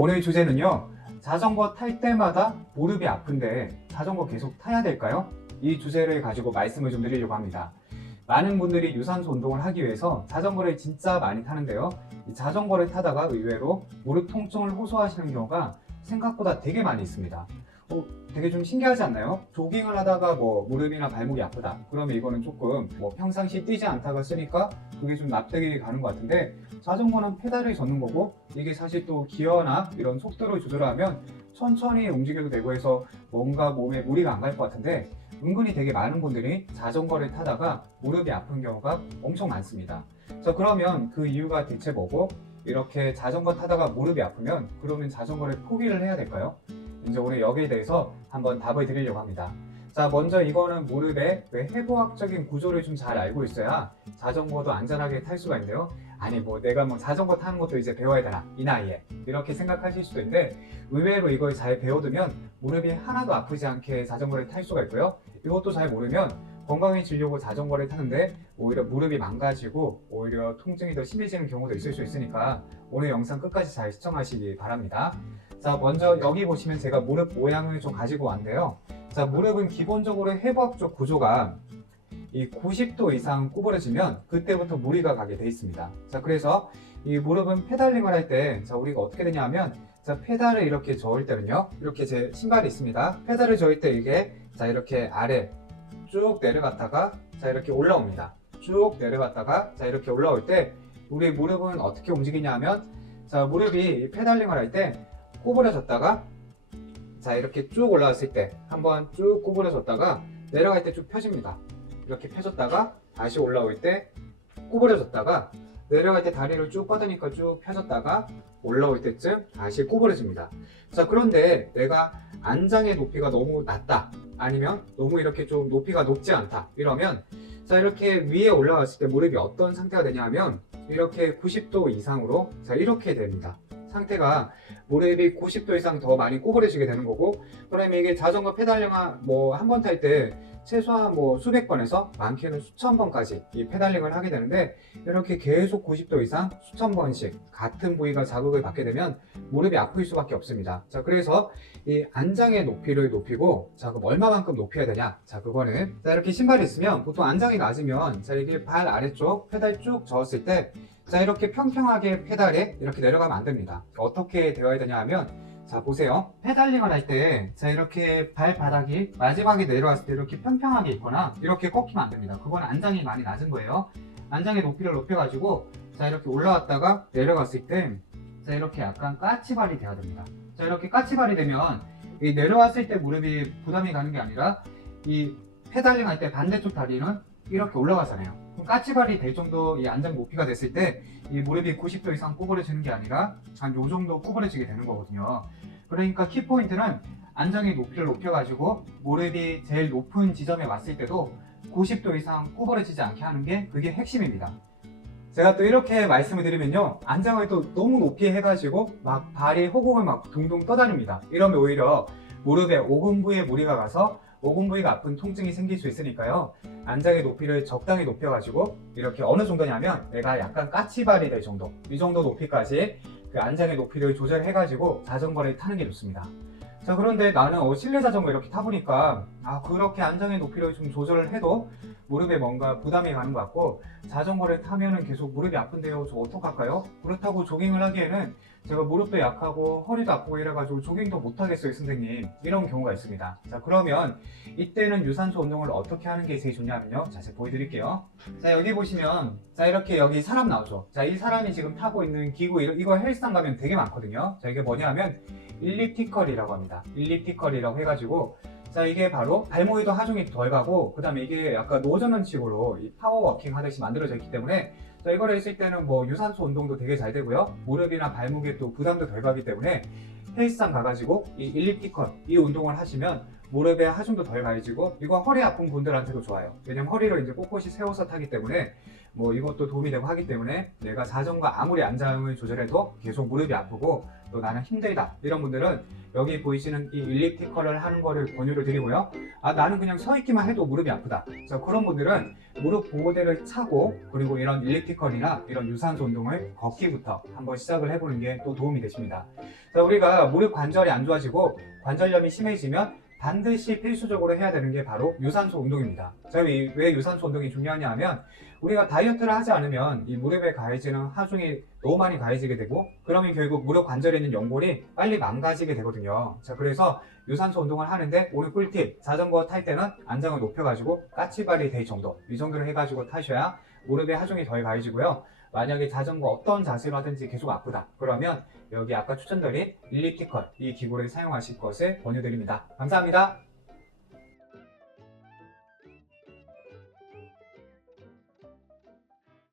오늘 주제는요, 자전거 탈 때마다 무릎이 아픈데 자전거 계속 타야 될까요? 이 주제를 가지고 말씀을 좀 드리려고 합니다. 많은 분들이 유산소 운동을 하기 위해서 자전거를 진짜 많이 타는데요, 이 자전거를 타다가 의외로 무릎 통증을 호소하시는 경우가 생각보다 되게 많이 있습니다. 되게 좀 신기하지 않나요? 조깅을 하다가 무릎이나 발목이 아프다, 그러면 이거는 조금 평상시 뛰지 않다가 쓰니까 그게 좀 납득이 가는 것 같은데, 자전거는 페달을 젓는 거고, 이게 사실 또 기어나 이런 속도를 조절하면 천천히 움직여도 되고 해서 뭔가 몸에 무리가 안 갈 것 같은데, 은근히 되게 많은 분들이 자전거를 타다가 무릎이 아픈 경우가 엄청 많습니다. 자, 그러면 그 이유가 대체 뭐고, 이렇게 자전거 타다가 무릎이 아프면 그러면 자전거를 포기를 해야 될까요? 이제 오늘 여기에 대해서 한번 답을 드리려고 합니다. 자, 먼저 이거는 무릎의 해부학적인 구조를 좀 잘 알고 있어야 자전거도 안전하게 탈 수가 있는데요. 아니 내가 자전거 타는 것도 이제 배워야 되나, 이 나이에, 이렇게 생각하실 수도 있는데, 의외로 이걸 잘 배워두면 무릎이 하나도 아프지 않게 자전거를 탈 수가 있고요. 이것도 잘 모르면 건강해지려고 자전거를 타는데 오히려 무릎이 망가지고 오히려 통증이 더 심해지는 경우도 있을 수 있으니까 오늘 영상 끝까지 잘 시청하시기 바랍니다. 자, 먼저 여기 보시면 제가 무릎 모양을 좀 가지고 왔는데요. 자, 무릎은 기본적으로 해부학적 구조가 이 90도 이상 구부러지면 그때부터 무리가 가게 돼 있습니다. 자, 그래서 이 무릎은 페달링을 할 때, 자, 우리가 어떻게 되냐 하면, 자, 페달을 이렇게 저을 때는요, 이렇게 제 신발이 있습니다. 페달을 저을 때 이게, 자, 이렇게 아래 쭉 내려갔다가, 자, 이렇게 올라옵니다. 쭉 내려갔다가, 자, 이렇게 올라올 때 우리 무릎은 어떻게 움직이냐 하면, 자, 무릎이 페달링을 할 때 구부러졌다가, 자, 이렇게 쭉 올라왔을 때 한번 쭉 구부러졌다가 내려갈 때 쭉 펴집니다. 이렇게 펴졌다가 다시 올라올 때 구부러졌다가, 내려갈 때 다리를 쭉 뻗으니까 쭉 펴졌다가 올라올 때쯤 다시 구부러집니다. 자, 그런데 내가 안장의 높이가 너무 낮다, 아니면 너무 이렇게 좀 높이가 높지 않다, 이러면, 자, 이렇게 위에 올라왔을 때 무릎이 어떤 상태가 되냐 하면 이렇게 90도 이상으로, 자, 이렇게 됩니다. 상태가 무릎이 90도 이상 더 많이 구부러지게 되는 거고, 그러면 이게 자전거 페달링 한 번 탈 때 최소한 수백 번에서 많게는 수천 번까지 이 페달링을 하게 되는데, 이렇게 계속 90도 이상 수천 번씩 같은 부위가 자극을 받게 되면 무릎이 아플 수밖에 없습니다. 자, 그래서 이 안장의 높이를 높이고, 자, 그럼 얼마만큼 높여야 되냐? 자, 그거는, 자, 이렇게 신발이 있으면 보통 안장이 낮으면, 자, 이게 발 아래쪽 페달 쭉 저었을 때, 자, 이렇게 평평하게 페달에 이렇게 내려가면 안 됩니다. 어떻게 되어야 되냐 하면, 자, 보세요. 페달링을 할 때, 자, 이렇게 발바닥이 마지막에 내려왔을 때 이렇게 평평하게 있거나 이렇게 꺾이면 안 됩니다. 그건 안장이 많이 낮은 거예요. 안장의 높이를 높여가지고, 자, 이렇게 올라왔다가 내려갔을 때, 자, 이렇게 약간 까치발이 돼야 됩니다. 자, 이렇게 까치발이 되면 이 내려왔을 때 무릎이 부담이 가는 게 아니라, 이 페달링 할 때 반대쪽 다리는 이렇게 올라가잖아요. 그럼 까치발이 될 정도 이 안장 높이가 됐을 때 이 무릎이 90도 이상 구부러지는 게 아니라 한 요 정도 구부러지게 되는 거거든요. 그러니까 키포인트는 안장의 높이를 높여가지고 무릎이 제일 높은 지점에 왔을 때도 90도 이상 구부러지지 않게 하는 게, 그게 핵심입니다. 제가 또 이렇게 말씀을 드리면요, 안장을 또 너무 높이 해가지고 발이 허공을 둥둥 떠다닙니다. 이러면 오히려 무릎에 오금부에 무리가 가서 오금부위가 아픈 통증이 생길 수 있으니까요, 안장의 높이를 적당히 높여가지고, 이렇게 어느 정도냐면 내가 약간 까치발이 될 정도, 이 정도 높이까지 그 안장의 높이를 조절해가지고 자전거를 타는 게 좋습니다. 자, 그런데 나는 실내 자전거 이렇게 타보니까, 그렇게 안장의 높이를 좀 조절을 해도 무릎에 뭔가 부담이 가는 것 같고, 자전거를 타면은 계속 무릎이 아픈데요, 저 어떡할까요? 그렇다고 조깅을 하기에는 제가 무릎도 약하고 허리도 아프고 이래가지고 조깅도 못하겠어요, 선생님, 이런 경우가 있습니다. 자, 그러면 이때는 유산소 운동을 어떻게 하는 게 제일 좋냐면요, 자, 제가 보여드릴게요. 자, 여기 보시면, 자, 이렇게 여기 사람 나오죠. 자, 이 사람이 지금 타고 있는 기구, 이거 헬스장 가면 되게 많거든요. 자, 이게 뭐냐 하면 일리프티컬이라고 합니다. 일리프티컬이라고 해가지고, 자, 이게 바로 발모이도 하중이 덜 가고, 그 다음에 이게 약간 노저면식으로 이 파워워킹 하듯이 만들어져 있기 때문에, 자, 이거를 했을 때는 유산소 운동도 되게 잘 되고요, 무릎이나 발목에 또 부담도 덜 가기 때문에 헬스장 가가지고 이 일리프티컬, 이 운동을 하시면 무릎에 하중도 덜 가해지고, 이거 허리 아픈 분들한테도 좋아요. 왜냐면 허리를 이제 꼿꼿이 세워서 타기 때문에 뭐 이것도 도움이 되고 하기 때문에 내가 자전거 아무리 안장을 조절해도 계속 무릎이 아프고 또 나는 힘들다 이런 분들은 여기 보이시는 이 일리프티컬을 하는 거를 권유를 드리고요. 나는 그냥 서 있기만 해도 무릎이 아프다. 그래서 그런 분들은 무릎 보호대를 차고 그리고 이런 일리프티컬이나 이런 유산소 운동을 걷기부터 한번 시작을 해보는 게 또 도움이 되십니다. 자, 우리가 무릎 관절이 안 좋아지고 관절염이 심해지면 반드시 필수적으로 해야 되는 게 바로 유산소 운동입니다. 저희 왜 유산소 운동이 중요하냐 하면 우리가 다이어트를 하지 않으면 이 무릎에 가해지는 하중이 너무 많이 가해지게 되고 그러면 결국 무릎 관절에 있는 연골이 빨리 망가지게 되거든요. 자, 그래서 유산소 운동을 하는데 오늘 꿀팁, 자전거 탈 때는 안장을 높여가지고 까치발이 될 정도, 이 정도로 해가지고 타셔야 무릎에 하중이 덜 가해지고요. 만약에 자전거 어떤 자세로 하든지 계속 아프다 그러면 여기 아까 추천드린 일리프티컬 이 기구를 사용하실 것을 권유드립니다. 감사합니다.